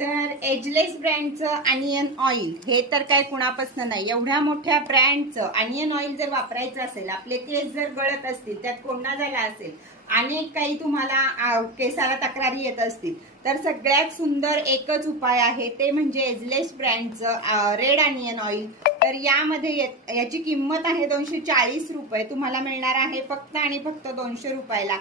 तर ageless ब्रँडचं onion oil हे तर काय कुणापासून नाही. एवढ्या मोठ्या ब्रँडचं अनियन ऑइल जर वापरायचं असेल, आपले केस जर गळत असतील, त्यात कोंडा झाला असेल, अनेक काही तुम्हाला केसाला तक्रारी येत असतील, तर सगळ्यात सुंदर एकच उपाय आहे, ते म्हणजे एजलेस ब्रँडचं रेड अनियन ऑइल. तर यामध्ये याची किंमत आहे 240 रुपये. तुम्हाला मिळणार आहे फक्त आणि फक्त 200 रुपयाला.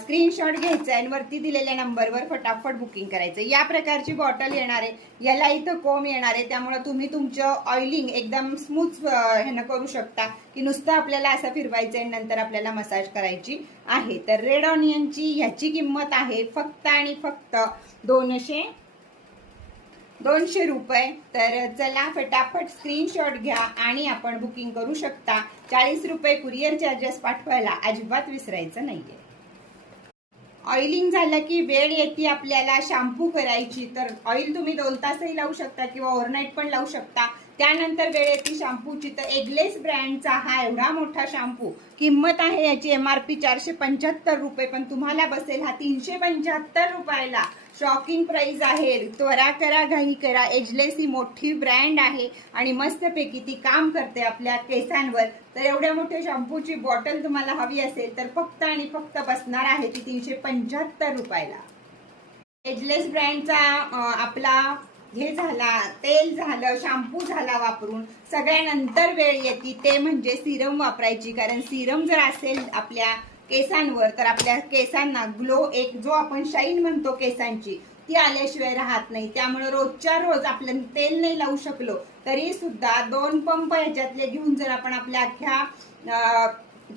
स्क्रीनशॉट घ्यायचा आणि वरती दिलेल्या नंबरवर फटाफट बुकिंग करायचं. या प्रकारची बॉटल येणार आहे, याला इथं कोंब येणार आहे, त्यामुळे तुम्ही तुमचं ऑइलिंग एकदम स्मूथ ह्यानं करू शकता, की नुसतं आपल्याला असं फिरवायचं आणि नंतर आपल्याला मसाज करायची आहे. तर रेड ऑनियनची ह्याची किंमत आहे फक्त आणि फक्त 200 रुपये. तर चला फटाफट स्क्रीनशॉट घ्या आणि आपण बुकिंग करू शकता. 40 रुपये कुरिअर चार्जेस पाठवायला अजिबात विसरायचं नाहीये. ऑइलिंग झालं की वेळ येते आपल्याला शॅम्पू करायची. तर ऑइल तुम्ही 2 तासही लावू शकता किंवा ओव्हरनाईट पण लावू शकता. त्यानंतर वेळ येते शॅम्पूची. तर एजलेस ब्रँडचा हा एवढा मोठा शॅम्पू, किंमत आहे याची MRP 475 रुपये, पण तुम्हाला बसेल हा 375 रुपयाला. शॉकिंग प्राइस आहे. त्वरा करा, घाई करा. एजलेस ही मोठी ब्रँड आहे आणि मस्तपैकी ती काम करते आपल्या केसांवर. तर एवढ्या मोठ्या शॅम्पूची बॉटल तुम्हाला हवी असेल तर फक्त आणि फक्त बसणार आहे ती 375 रुपयाला. एजलेस ब्रँडचा आपला हे झाला, तेल झालं, शॅम्पू झाला वापरून, सगळ्यानंतर वेळ येते ते म्हणजे सिरम वापरायची. कारण सिरम जर असेल आपल्या केसांवर तर आपल्या केसांना ग्लो, एक जो आपण शाईन म्हणतो केसांची, ती आल्याशिवाय राहत नाही. त्यामुळे रोजच्या रोज आपलं तेल नाही लावू शकलो तरी सुद्धा 2 पंप ह्याच्यातले घेऊन जर आपण आपल्या अख्ख्या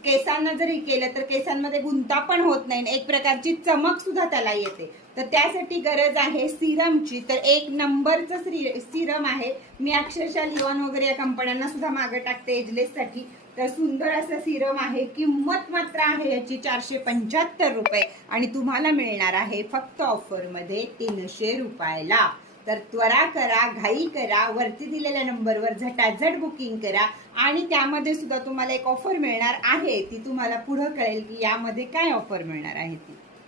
केसांना जरी केलं तर केसांमध्ये गुंता पण होत नाही, एक प्रकारची चमक सुद्धा त्याला येते. तर त्यासाठी गरज आहे सिरमची. तर 1 नंबरचं सिरम आहे. मी अक्षरशः लिओन वगैरे या कंपन्यांना सुद्धा मागे टाकते एजलेससाठी. तर सुंदर असं सिरम आहे. किंमत मात्र आहे याची 475 रुपये आणि तुम्हाला मिळणार आहे फक्त ऑफरमध्ये 300 रुपयाला. तर त्वरा करा, घाई करा, वरती दिलेल्या नंबरवर झटाझट बुकिंग करा. आणि त्यामध्ये सुद्धा तुम्हाला एक ऑफर मिळणार आहे, ती तुम्हाला पुढं कळेल की यामध्ये काय ऑफर मिळणार आहे ती.